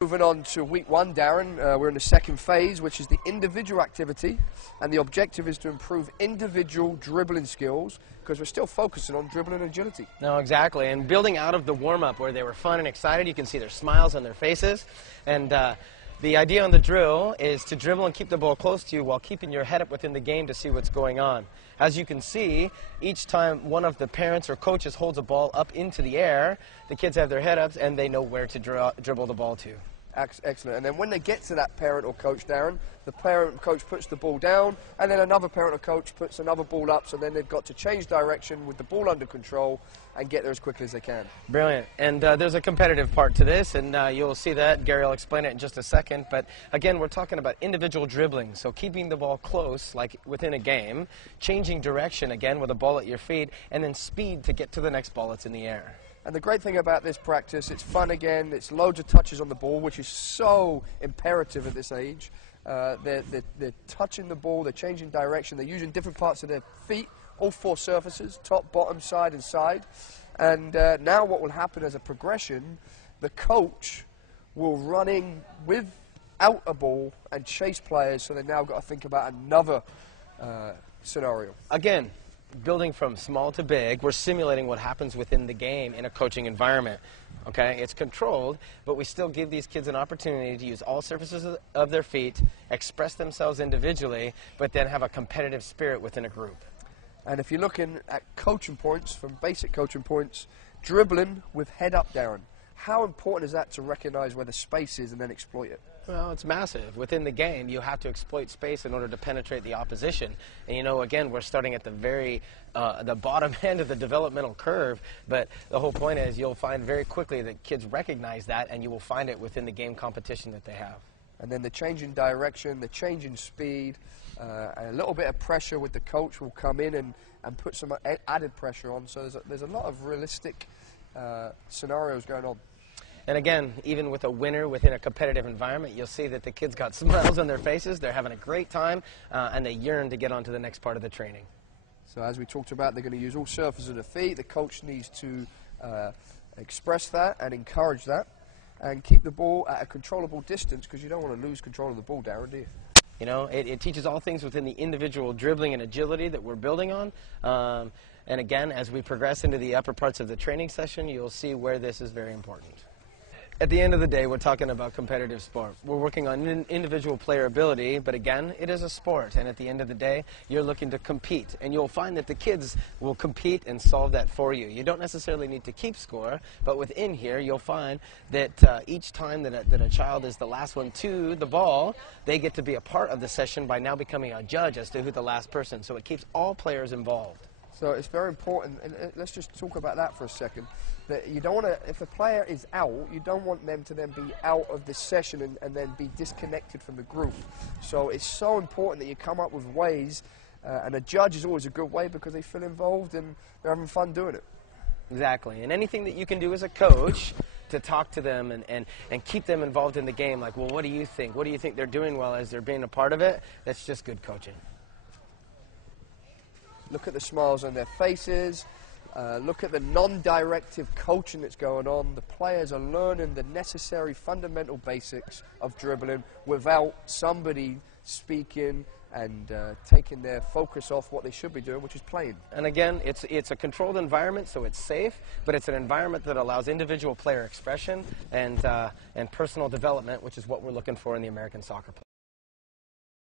Moving on to week one, Darren, we're in the second phase, which is the individual activity, and the objective is to improve individual dribbling skills because we're still focusing on dribbling agility. No, exactly, and building out of the warm-up where they were fun and excited, you can see their smiles on their faces, and the idea on the drill is to dribble and keep the ball close to you while keeping your head up within the game to see what's going on. As you can see, each time one of the parents or coaches holds a ball up into the air, the kids have their head up and they know where to dribble the ball to. Excellent. And then when they get to that parent or coach, Darren, the parent or coach puts the ball down, and then another parent or coach puts another ball up, so then they've got to change direction with the ball under control and get there as quickly as they can. Brilliant. And there's a competitive part to this, and you'll see that. Gary will explain it in just a second. But again, we're talking about individual dribbling, so keeping the ball close, like within a game, changing direction, again, with a ball at your feet, and then speed to get to the next ball that's in the air. And the great thing about this practice, it's fun again, it's loads of touches on the ball, which is so imperative at this age. They're touching the ball, they're changing direction, they're using different parts of their feet, all four surfaces, top, bottom, side and side. And now what will happen as a progression, the coach will run in without a ball and chase players, so they've now got to think about another scenario. Again, building from small to big, we're simulating what happens within the game in a coaching environment. Okay, it's controlled, but we still give these kids an opportunity to use all surfaces of their feet, express themselves individually, but then have a competitive spirit within a group. And if you're looking at coaching points, from basic coaching points, dribbling with head up, Darren, how important is that to recognize where the space is and then exploit it? Well, it's massive. Within the game, you have to exploit space in order to penetrate the opposition. And you know, again, we're starting at the bottom end of the developmental curve, but the whole point is you'll find very quickly that kids recognize that, and you will find it within the game competition that they have. And then the change in direction, the change in speed, a little bit of pressure with the coach will come in and put some added pressure on. So there's a lot of realistic scenarios going on. And again, even with a winner within a competitive environment, you'll see that the kids got smiles on their faces, they're having a great time, and they yearn to get on to the next part of the training. So as we talked about, they're going to use all surfaces of the feet. The coach needs to express that and encourage that and keep the ball at a controllable distance, because you don't want to lose control of the ball, Darren, do you? You know, it teaches all things within the individual dribbling and agility that we're building on. And again, as we progress into the upper parts of the training session, you'll see where this is very important. At the end of the day, we're talking about competitive sport. We're working on individual player ability, but again, it is a sport, and at the end of the day, you're looking to compete, and you'll find that the kids will compete and solve that for you. You don't necessarily need to keep score, but within here, you'll find that each time that a child is the last one to the ball, they get to be a part of the session by now becoming a judge as to who the last person, so it keeps all players involved. So it's very important, and let's just talk about that for a second, that you don't want to, if a player is out, you don't want them to then be out of the session and then be disconnected from the group. So it's so important that you come up with ways, and a judge is always a good way because they feel involved and they're having fun doing it. Exactly, and anything that you can do as a coach to talk to them and keep them involved in the game, like, well, what do you think? What do you think they're doing well as they're being a part of it? That's just good coaching. Look at the smiles on their faces. Look at the non-directive coaching that's going on. The players are learning the necessary fundamental basics of dribbling without somebody speaking and taking their focus off what they should be doing, which is playing. And again, it's a controlled environment, so it's safe, but it's an environment that allows individual player expression and personal development, which is what we're looking for in the American soccer player.